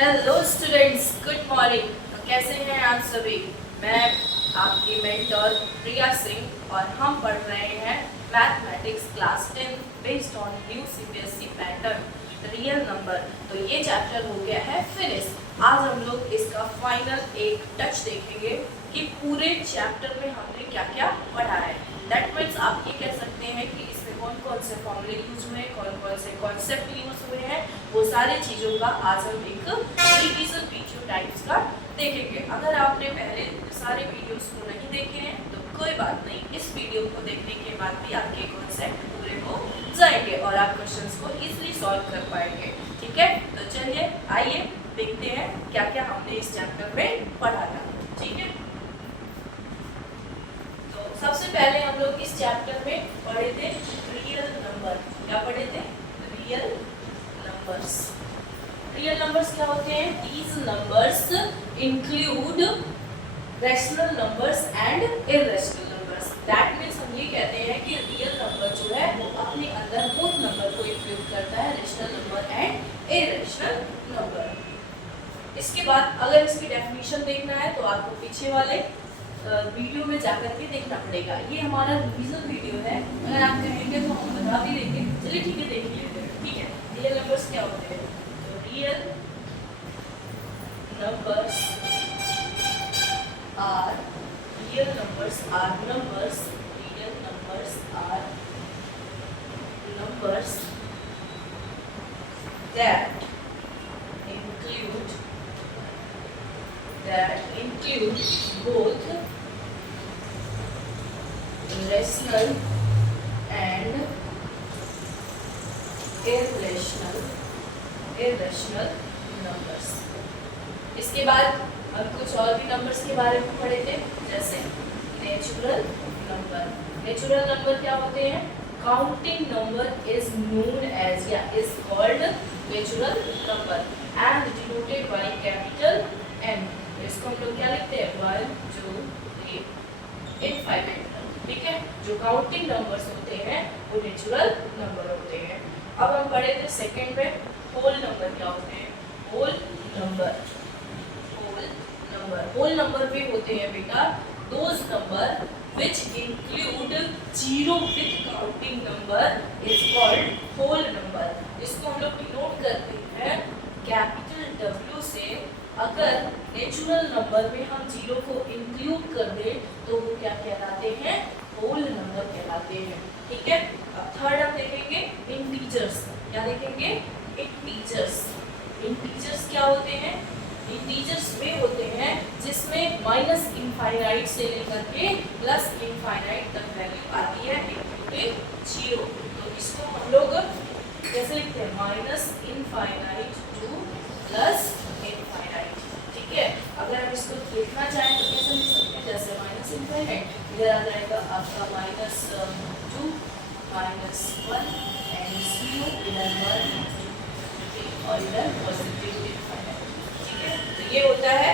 Hello students, good morning. तो कैसे हैं आप सभी? मैं आपकी मेंटर प्रिया सिंह और हम पढ़ रहे हैं mathematics class 10 based on new CBSE pattern real number. तो ये चैप्टर हो गया है फिनिश। आज हम लोग इसका फाइनल एक टच देखेंगे कि पूरे चैप्टर में हमने क्या क्या पढ़ा है। दैट मीन्स आप ये कह सकते हैं कि इसमें कौन कौन से फॉर्मूले यूज हुए, कौन कौन से कॉन्सेप्ट यूज हुए हैं, वो सारी चीज़ों का आज हम एक रिवीजन वीडियो टाइप्स का देखेंगे। अगर आपने पहले सारे वीडियोस को नहीं देखे हैं तो कोई बात नहीं, इस वीडियो को देखने के बाद भी आपके कॉन्सेप्ट पूरे हो जाएंगे और आप क्वेश्चंस को इजीली सॉल्व कर पाएंगे। ठीक है, तो चलिए आइए देखते हैं क्या क्या हमने इस चैप्टर में पढ़ा था। ठीक है, तो सबसे पहले हम लोग इस चैप्टर में पढ़े थे रियल नंबर। क्या पढ़े थे? Real numbers. रियल नंबर्स क्या होते हैं? These numbers include rational numbers and irrational numbers. That means हम ये कहते हैं कि रियल नंबर जो है वो अपने अंदर बोथ नंबर को इंक्लूड करता है, rational number and irrational number. इसके बाद अगर इसकी डेफिनेशन देखना है तो आपको पीछे वाले वीडियो में जाकर के देखना पड़ेगा। ये हमारा रिवीजन वीडियो है, अगर आप कहेंगे तो हम बता भी देंगे। चलिए ठीक है, देख लेते हैं। ठीक है, रियल नंबर्स क्या होते हैं? तो real numbers are real numbers are numbers real numbers are numbers that include both rational and irrational numbers। इसके बाद हम कुछ और भी नंबर्स के बारे में पढ़े थे, जैसे नेचुरल नंबर। नेचुरल नंबर क्या होते हैं? Counting number is known as या is called natural number and denoted by capital N। इसको हम लोग क्या लिखते हैं? 1 2 3 इनफाइनाइट। ठीक है, जो काउंटिंग नंबर्स होते हैं वो नेचुरल नंबर होते हैं। अब हम पढ़े थे सेकंड में होल नंबर क्या होते हैं? होल नंबर होल नंबर भी होते हैं बेटा those number which include zero with counting number is called whole number. इसको हम लोग डिनोट करते हैं कैपिटल W से। अगर नेचुरल नंबर में हम जीरो को इंक्लूड कर दें तो वो क्या कहलाते हैं? होल नंबर कहलाते हैं। ठीक है, अब थर्ड हम देखेंगे इंटीजर्स। क्या देखेंगे? इंटीजर्स। इंटीजर्स क्या होते हैं? इंटीजर्स वे होते हैं जिसमें माइनस इनफाइनाइट से लेकर के प्लस इनफाइनाइट तक वैल्यू आती है इंक्लूडिंग जीरो। तो इसको हम लोग कैसे लिखते हैं? Minus infinite two plus infinite. ठीक है, अगर हम इसको लिखना चाहें तो कैसे लिख सकते हैं? जैसे माइनस इनफाइनाइट, इधर आ जाएगा आपका -2 -1 एंड 0 इधर 1 और इधर पॉजिटिव इनफाइनाइट। ठीक है, तो ये होता है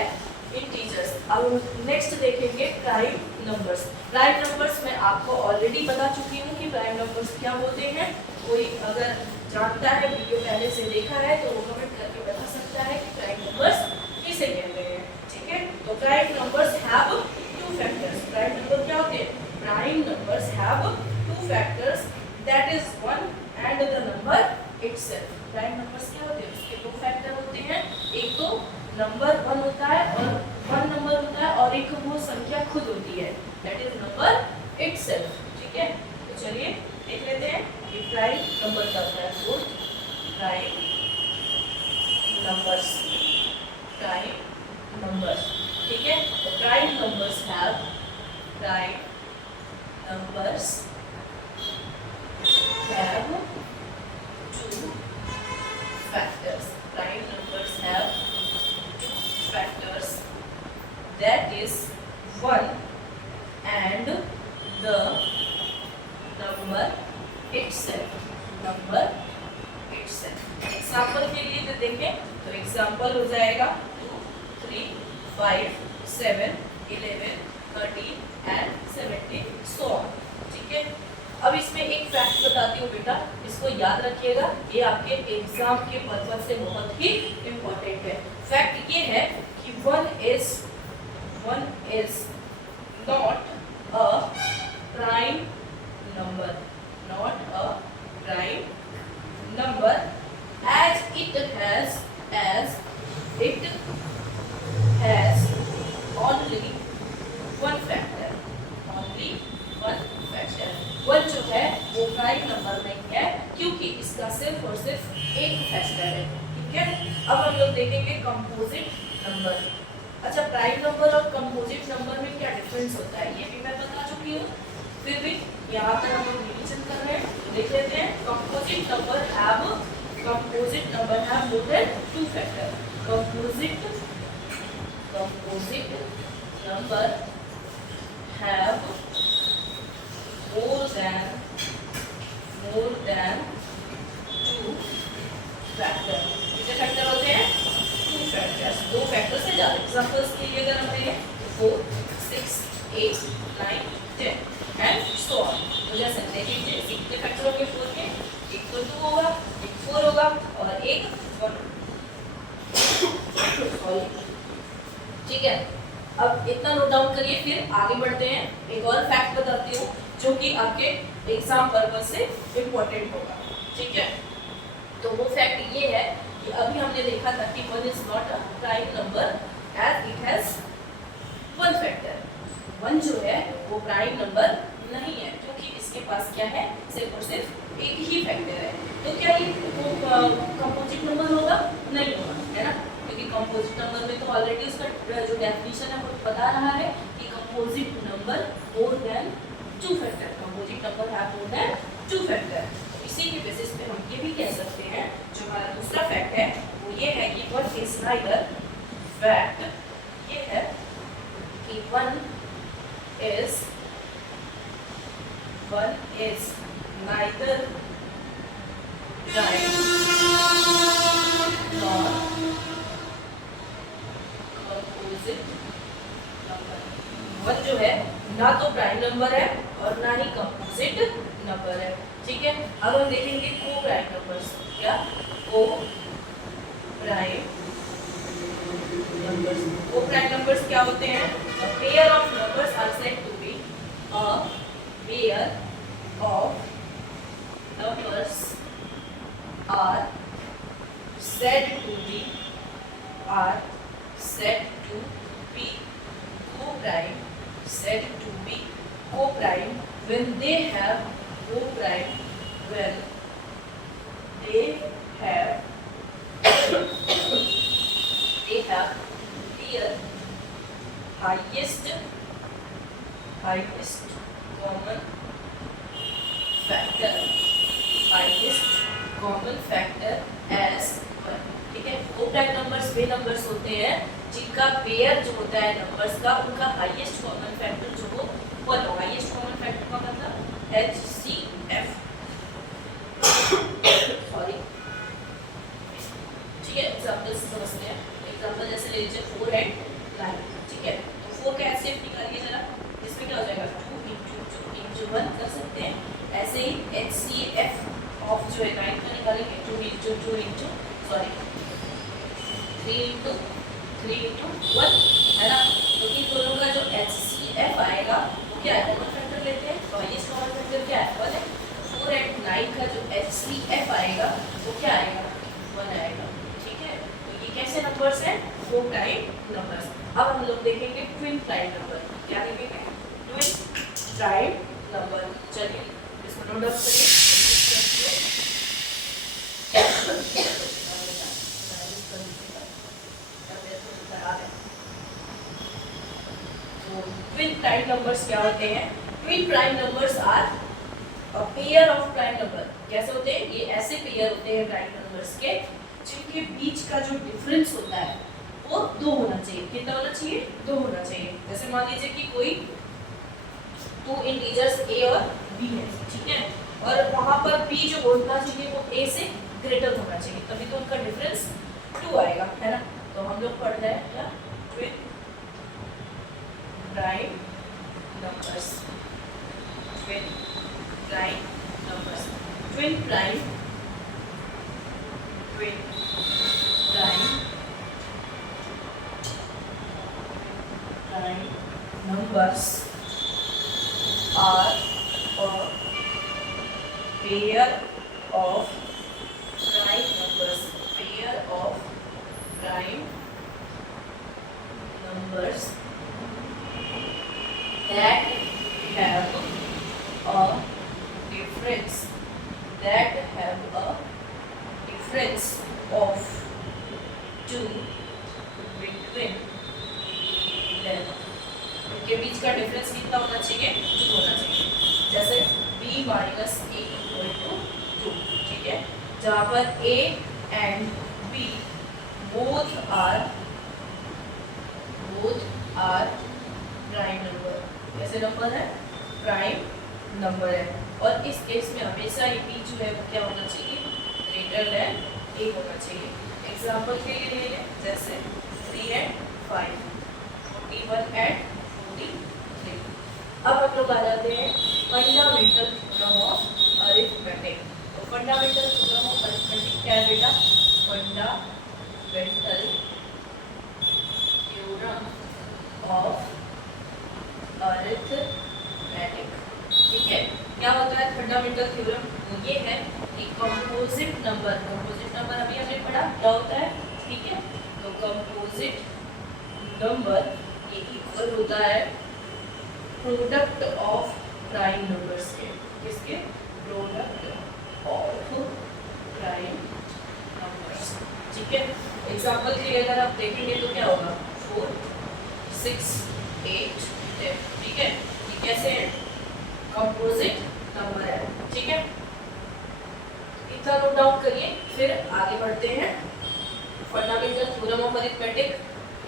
इंटीजर्स। अब नेक्स्ट देखेंगे प्राइम नंबर्स। प्राइम नंबर्स मैं आपको ऑलरेडी बता चुकी हूँ कि प्राइम नंबर्स क्या होते हैं। कोई अगर जानता है, वीडियो पहले से देखा है तो वो कमेंट करके बता सकता है कि प्राइम नंबर्स किसे कहते हैं। ठीक है, तो prime numbers have two factors. Prime number क्या होते हैं? Prime numbers have two factors that is 1 and the number itself. Prime numbers क्या होते हैं? उसके दो फैक्टर होते हैं, एक तो नंबर 1 होता है और 1 नंबर होता है और एक वो संख्या खुद होती है, दैट इज नंबर इटसेल्फ। ठीक है, तो चलिए देख लेते हैं कि प्राइम नंबर क्या होता है। तो प्राइम नंबर्स, प्राइम नंबर्स। ठीक है, तो prime numbers have prime numbers have two factors. Prime numbers have two factors, that is 1 and the number itself. Number itself. Example के लिए तो देखें तो example हो जाएगा 2 3 5 7 11 13 and 17 so on। ठीक है, अब इसमें एक फैक्ट बताती हूँ बेटा, इसको याद रखिएगा, ये आपके एग्जाम के पर्पज से बहुत ही इम्पोर्टेंट है। फैक्ट ये है कि one is not a prime number, not a prime number as it has only one factor, only one factor। One जो है वो प्राइम नंबर नहीं है क्योंकि इसका सिर्फ और सिर्फ एक फैक्टर है, ठीक है। अब हम लोग देखेंगे कंपोजिट नंबर। अच्छा, प्राइम नंबर और कंपोजिट नंबर में क्या डिफरेंस होता है ये भी मैं बता चुकी हूँ, फिर भी यहाँ पर हम लोग रिवीजन कर रहे हैं, तो देख लेते हैं। Composite number have more than two factor। composite number have more than two factor। कितने फैक्टर होते हैं? टू फैक्टर्स, दो फैक्टर से ज्यादा। एग्जांपल्स के लिए अगर हम देखें 4, 6, 8, 9, 10 एंड सो ऑन। तो जैसे देखिए कितने फैक्टर होंगे 4 के? एक तो 2 होगा, एक 4 होगा और एक 1। ठीक है, अब इतना नोट डाउन करिए, फिर आगे बढ़ते हैं। एक और फैक्ट बताती हूँ जो कि आपके एग्जाम पर्पज से इम्पोर्टेंट होगा, ठीक है। तो वो फैक्ट ये है कि अभी हमने देखा था कि 1 is not a prime number as it has one factor. 1 जो है वो प्राइम नंबर नहीं है क्योंकि इसके पास क्या है, सिर्फ और सिर्फ एक ही फैक्टर है। तो क्या ये कंपोजिट नंबर होगा? नहीं होगा, है ना, क्योंकि कंपोजिट नंबर में तो ऑलरेडी उसका जो डेफिनेशन है वो बता रहा है कि composite number more than two factor, composite number have more than two factor. इसी के बेसिस पे हम ये भी कह सकते हैं, जो हमारा दूसरा फैक्ट है वो ये है कि वन इज नाइदर, फैक्ट ये है कि one is neither prime nor composite number. One जो है ना तो प्राइम नंबर है और ना ही कंपोजिट नंबर है, ठीक है। अब हम देखेंगे को प्राइम नंबर्स। क्या को प्राइम नंबर्स? को प्राइम नंबर्स क्या होते हैं? A pair of numbers are said to be a pair of numbers are said to be co-prime, said to be co-prime when they have co-prime, when they have their highest common factor, as 1, ठीक है। co-prime numbers वे numbers होते हैं जिनका pair जो होता है numbers का, उनका हाईएस्ट कॉमन फैक्टर जो हो 1 हो। हाईएस्ट कॉमन फैक्टर का मतलब HCF, सॉरी, ठीक है। एग्जांपल से समझते हैं। एग्जांपल जैसे ले लीजिए 4 एंड 9, ठीक है। तो 4 का HCF निकालिए जरा, इसमें क्या हो जाएगा 2 into 1 कर सकते हैं। ऐसे ही HCF ऑफ जो है 9 का निकालेंगे 3 into 1, है ना। तो इन दोनों का जो HCF आएगा वो क्या है, कॉमन फैक्टर लेते हैं, तो हाईएस्ट कॉमन फैक्टर क्या है 1 है। 4 एंड 9 का जो HCF आएगा वो क्या आएगा 1 आएगा, ठीक है। तो ये कैसे नंबर्स हैं? को प्राइम नंबर्स। अब हम लोग देखेंगे ट्विन प्राइम नंबर। क्या देखेंगे? Twin prime number. चलिए इसको नोट डाउन करिए। ट्विन प्राइम नंबर्स क्या होते हैं? Twin prime numbers are a pair of prime number. कैसे होते हैं? ये ऐसे पेयर होते हैं प्राइम नंबर्स के जिनके बीच का जो डिफरेंस होता है वो 2 होना चाहिए। कितना होना चाहिए? 2 होना चाहिए। जैसे मान लीजिए कि कोई 2 इंटीजर्स a और b है, ठीक है, और वहां पर b जो होना चाहिए वो a से ग्रेटर होना चाहिए, तभी तो उनका डिफरेंस 2 आएगा, है ना। तो हम लोग पढ़ रहे हैं क्या? Twin prime numbers, twin prime numbers. Twin prime numbers are a pair of prime numbers, that have a difference of 2 between them। इनके बीच का डिफरेंस कितना होना चाहिए? 2 होना चाहिए। जैसे b minus a equal to 2, ठीक है, जहाँ पर a and b both are prime number. कैसे नंबर है? प्राइम नंबर है। और इस केस में हमेशा ये b जो है वो क्या होना चाहिए? ग्रेटर देन a होना चाहिए। एग्जाम्पल के लिए ले लें, जैसे 3 एंड 5, 41 एंड 43। अब हम लोग आ जाते हैं फंडामेंटल थ्योरम ऑफ अरिथमेटिक। तो फंडामेंटल थ्योरम ऑफ अरिथमेटिक क्या है बेटा? फंडामेंटल थ्योरम ऑफ अरिथमेटिक, ठीक है। क्या होता है फंडामेंटल थ्योरम? ये है कि कंपोजिट नंबर अभी हमने पढ़ा क्या होता है, ठीक है। तो कंपोजिट नंबर ये इक्वल होता है प्रोडक्ट ऑफ प्राइम नंबर्स के। किसके? प्रोडक्ट ऑफ प्राइम नंबर्स, ठीक है। एग्जांपल के लिए अगर आप देखेंगे तो क्या होगा? 4, 6, 8, 10, ठीक है। ये कैसे है? कंपोजिट नंबर है, ठीक है। इतना नोट डाउन करिए, फिर आगे बढ़ते हैं। फंडामेंटल थ्योरम ऑफ अरिथमेटिक,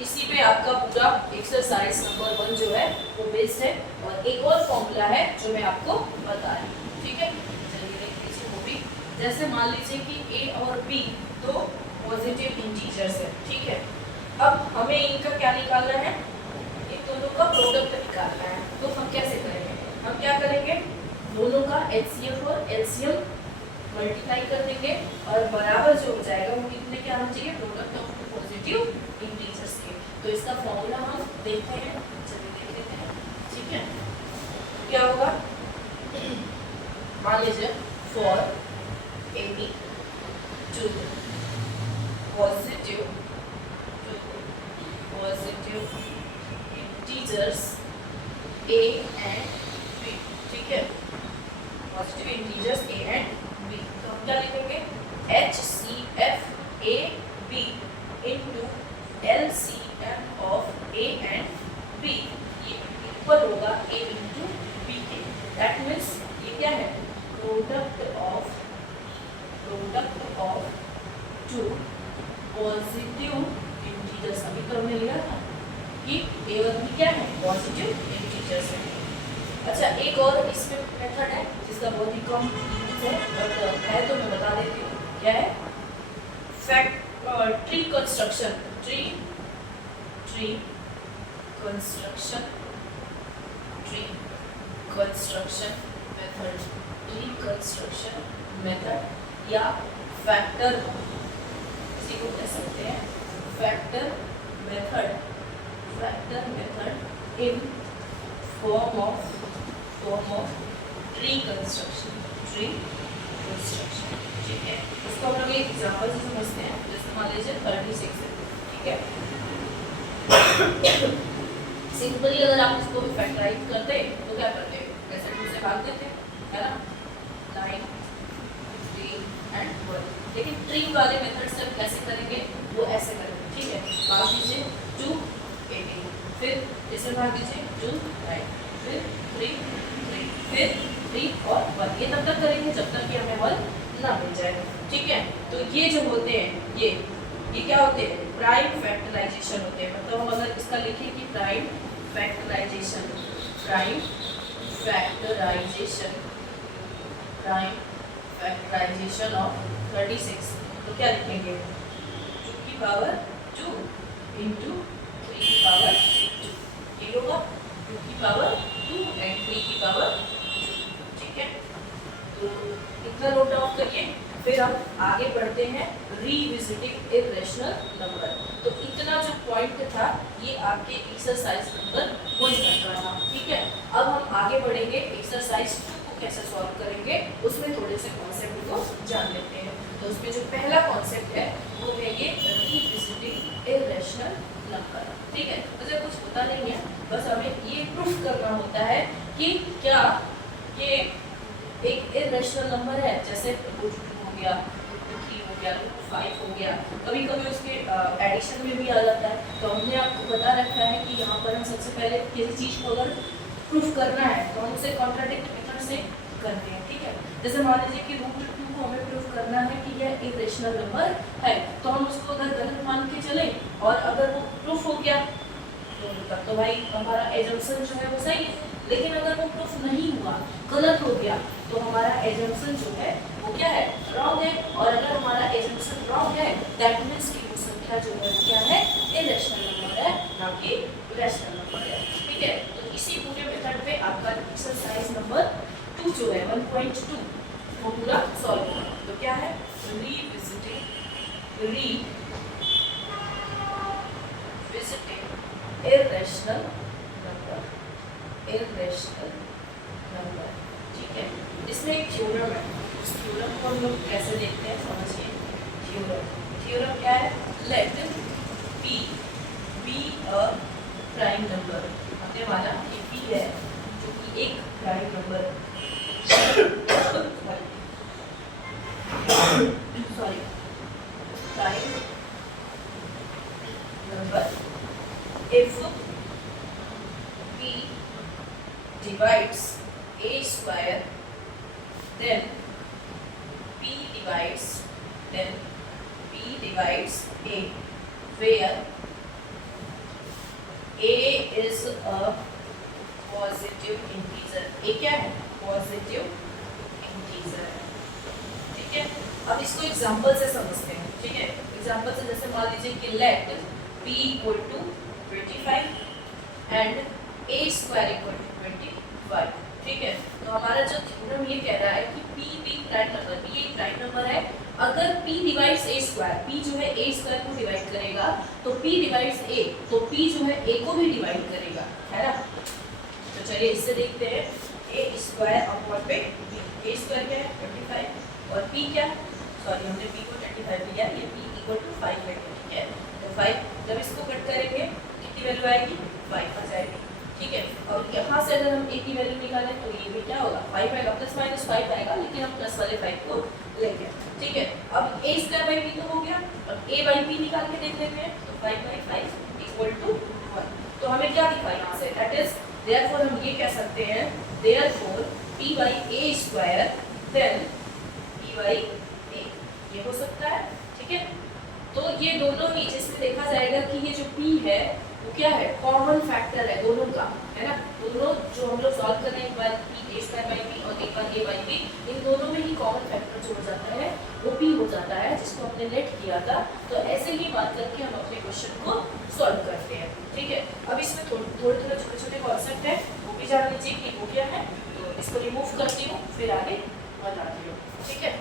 इसी पे आपका पूरा एक्सरसाइज नंबर 1 जो है वो बेस्ड है। और एक और फॉर्मूला है जो मैं आपको बता रही हूँ, ठीक है। चलिए देख लीजिए वो भी। जैसे मान लीजिए कि a और b तो पॉजिटिव इंटीजर्स है, ठीक है। अब हमें इनका क्या निकालना है? इन दोनों का प्रोडक्ट निकालना है। तो हम कैसे करेंगे? हम क्या करेंगे? दोनों का HCF और LCM मल्टीप्लाई कर देंगे और बराबर जो हो जाएगा वो कितने क्या आना चाहिए? प्रोडक्ट ऑफ पॉजिटिव इंटीजर्स के। तो इसका फॉर्मूला हम देखते हैं, चलिए देख लेते हैं, ठीक है। क्या होगा? मान लीजिए for any two positive integers a and b, ठीक है। Positive integers a and b, तो हम क्या लिखेंगे? HCF a b into LCM of a and b, ये इक्वल होगा a into b के। दैट मीन्स ये क्या है? Product of 2 positive integers. अभी तो हमने लिया था कि a और b क्या है? पॉजिटिव इंटीजर्स है। अच्छा, एक और इसमें मेथड है जिसका बहुत ही कम यूज है, बट है तो मैं बता देती हूँ। क्या है? ट्री कंस्ट्रक्शन मेथड या फैक्टर, इसी को कह सकते हैं factor method in form of tree construction, ठीक है। इसको हम लोग एक एग्जांपल से समझते हैं। जैसे मान लीजिए 36 है, ठीक है। सिंपली अगर आप इसको भी फैक्टराइज करते तो क्या करते? वैसे 2 से भाग देते, है ना। 9, 3 एंड 1। लेकिन ट्री वाले मेथड से कैसे करेंगे? वो ऐसे करेंगे, ठीक है। भाग दीजिए 2, 18, फिर इसे भाग दीजिए 2, 9, फिर 3, 3, फिर 3 और 1। ये तब तक करेंगे जब तक कि हमें 1 ना मिल जाए, ठीक है। तो ये जो होते हैं ये क्या होते हैं? प्राइम फैक्टराइजेशन होते हैं। मतलब हम अगर इसका लिखें कि प्राइम फैक्टराइजेशन ऑफ 36, तो क्या लिखेंगे? 2 की पावर 2 into 3 की पावर 2, ये होगा 2 की पावर 2 एंड 3 की पावर 2, ठीक है। इतना नोट डाउन करिए। फिर हम आगे बढ़ते हैं रीविजिटिंग इरेशनल नंबर। तो इतना जो पॉइंट था ये आपके एक्सरसाइज नंबर 1 का था, ठीक है। अब हम आगे बढ़ेंगे, एक्सरसाइज 2 को कैसे सॉल्व करेंगे उसमें थोड़े से कॉन्सेप्ट को जान लेते हैं। तो उसमें जो पहला कॉन्सेप्ट है वो है ये रीविजिटिंग इरेशनल नंबर, ठीक है। मुझे कुछ पता नहीं है, बस हमें ये प्रूफ करना होता है कि क्या ये एक इरेशनल नंबर है, जैसे हो गया, 3 हो गया, 5 हो गया, कभी कभी उसके एडिशन में भी आ जाता है। तो हमने आपको बता रखा है कि यहाँ पर हम सबसे पहले किसी चीज़ को अगर प्रूफ करना है तो हम उसे कॉन्ट्राडिक्ट मेथड से करते हैं, ठीक है। जैसे मान लीजिए कि √2 को हमें प्रूफ करना है कि यह इरेशनल नंबर है, तो हम उसको अगर गलत मान के चले और अगर वो प्रूफ हो गया तो भाई हमारा एजम्पशन जो है वो सही है। लेकिन अगर वो प्रूफ नहीं हुआ, गलत हो गया, तो हमारा एजम्पशन जो है वो क्या है, रॉन्ग है। और अगर हमारा एजम्पशन रॉन्ग है दैट मींस कि वो संख्या जो है वो क्या है, इरेशनल नंबर है, ना कि रैशनल नंबर है, ठीक है। तो इसी पूरे मेथड पे आपका एक्सरसाइज नंबर 2 जो है 1.2 वो पूरा सॉल्व होगा। तो क्या है, revisiting irrational number, irrational number, ठीक है। इसमें एक थ्योरम है, उस थ्योरम को हम लोग कैसे देखते हैं समझिए। थ्योरम क्या है, let p be a prime number. हमने माना कि p है जो कि एक prime number sorry prime number if p divides a square then p divides a where a is a positive integer। a क्या है, पॉजिटिव इंटीजर है, ठीक है। अब इसको एग्जांपल से समझते हैं, ठीक है। एग्जांपल से जैसे मान लीजिए कि let p equal to 25 and a square equal to 25, ठीक है। तो हमारा जो थ्योरम ये कह रहा है कि p भी प्राइम नंबर, p एक प्राइम नंबर है। अगर p divides a square, p जो है a स्क्वायर को डिवाइड करेगा, तो p डिवाइड्स a, तो p जो है a को भी डिवाइड करेगा, है ना। तो चलिए इससे देखते हैं, a स्क्वायर अपॉन पे b, a स्क्वायर क्या है 25 और p क्या, सॉरी हमने p को 25 लिया, ये p इक्वल टू 5 है, ठीक है। तो 5 जब इसको कट करेंगे कितनी वैल्यू आएगी, 5 आ जाएगी, ठीक है। और यहाँ से अगर हम a की वैल्यू निकालें तो ये भी क्या होगा, 5 आएगा, प्लस माइनस 5 आएगा, लेकिन हम प्लस वाले 5 को लेंगे, ठीक है। अब a स्क्वायर बाई b तो हो गया, अब a बाई b निकाल के देख लेते हैं, तो 5 बाई 5 इक्वल टू 1। तो हमें क्या दिखा यहाँ से, दैट इज देयरफॉर हम ये कह सकते हैं, therefore p by a square then p by a, ये हो सकता है, ठीक है। तो ये दोनों ही जिसमें देखा जाएगा कि ये जो p है वो क्या है, कॉमन फैक्टर है दोनों का, है ना। दोनों जो हम लोग सॉल्व कर रहे हैं, एक बार p a square by b और एक बार a बाई b, इन दोनों में ही कॉमन फैक्टर जो हो जाता है वो p हो जाता है, जिसको हमने नेट किया था। तो ऐसे ही बात करके हम अपने क्वेश्चन को सॉल्व करते हैं, ठीक है। अब इसमें थोड़े छोटे छोटे कॉन्सेप्ट है, वो भी जान लीजिए कि वो क्या है। तो इसको रिमूव करती हूँ फिर आगे बताती हूँ, ठीक है।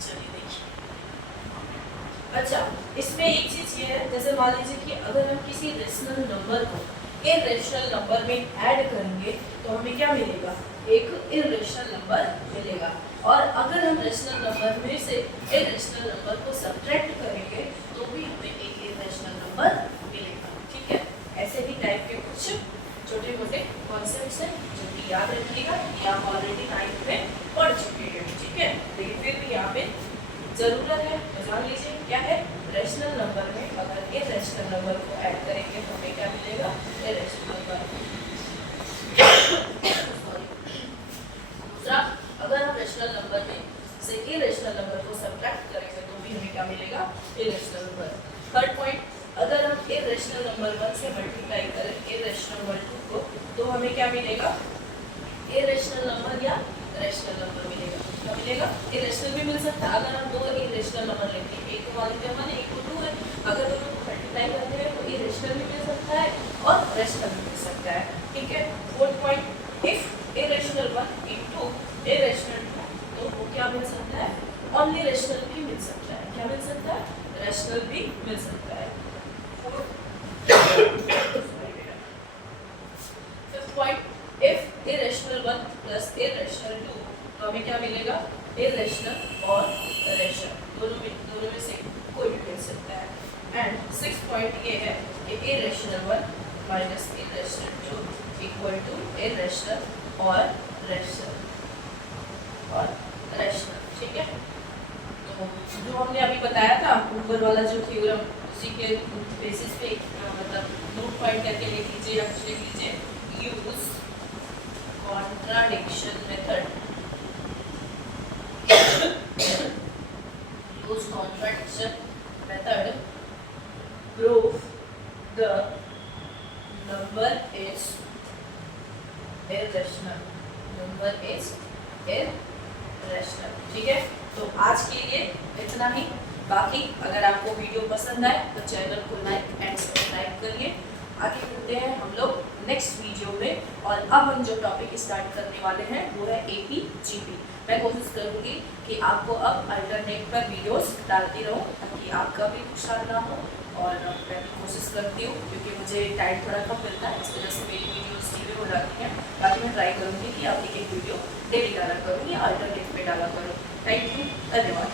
चलिए देखिए, अच्छा इसमें एक चीज ये है, जैसे मान लीजिए कि अगर हम किसी रेशनल नंबर को इरेशनल नंबर में ऐड करेंगे तो हमें क्या मिलेगा, एक इरेशनल नंबर मिलेगा। और अगर हम रेशनल नंबर में से इरेशनल नंबर को सब्ट्रैक्ट करेंगे तो भी हमें एक इरेशनल नंबर मिलेगा, ठीक है। ऐसे ही टाइप के कुछ छोटे मोटे कॉन्सेप्ट्स हैं जो कि याद रखिएगा, ये आप ऑलरेडी 9th में पढ़ चुके हैं, ठीक है। लेकिन फिर भी यहाँ पे जरूरत है तो जान लीजिए क्या है, रेशनल नंबर में अगर इरेशनल नंबर को ऐड करेंगे तो हमें क्या मिलेगा, इरेशनल नंबर। दूसरा, अगर हम रेशनल नंबर में से इरेशनल नंबर को सब्ट्रैक्ट करेंगे तो भी हमें क्या मिलेगा, इरेशनल नंबर। थर्ड पॉइंट, अगर हम इरेशनल नंबर 1 से मल्टीप्लाई करें इरेशनल नंबर 2 को तो हमें क्या मिलेगा, इरेशनल नंबर या रेशनल नंबर मिलेगा। क्या मिलेगा, इरेशनल भी मिल सकता है। अगर हम दो इरेशनल नंबर लेते हैं, एक को मान लीजिए हमारे, एक को 2 है, अगर दोनों को मल्टीप्लाई करते हैं तो इरेशनल भी मिल सकता है और रेशनल भी मिल सकता है, ठीक है। Fourth point, if irrational 1 into irrational 2 तो वो क्या मिलेगा, रैशनल भी मिल सकता है। Fifth point, if irrational 1 plus irrational 2 तो हमें क्या मिलेगा? इरेशनल और रेशनल दोनों में से कोई भी मिल सकता है। एंड सिक्स पॉइंट ये है कि irrational 1 minus irrational 2 equal to irrational और रेशनल ठीक है। तो जो हमने अभी बताया था ऊपर वाला जो थ्योरम, उसी के बेसिस पे मतलब नोट पॉइंट करके लिख लीजिए या कुछ लिख लीजिए। Use contradiction method, use contradiction method, proof the number is irrational, number is irrational ठीक है। तो आज के लिए इतना ही। बाकी अगर आपको वीडियो पसंद आए तो चैनल को लाइक एंड सब्सक्राइब करिए। आगे मिलते हैं हम लोग नेक्स्ट वीडियो में। और अब हम जो टॉपिक स्टार्ट करने वाले हैं वो है एपी जीपी। मैं कोशिश करूँगी कि आपको अब अल्टरनेट पर वीडियोस डालती रहूँ ताकि आपका भी नुकसान ना हो। और मैं भी कोशिश करती हूँ क्योंकि मुझे टाइम थोड़ा कम मिलता है, इस वजह से मेरी वीडियोस डिले हो जाती हैं। बाकी मैं ट्राई करूँगी कि आप एक वीडियो डेली डाला करूँ या अल्टरनेट पे डाला करूँ। थैंक यू, धन्यवाद।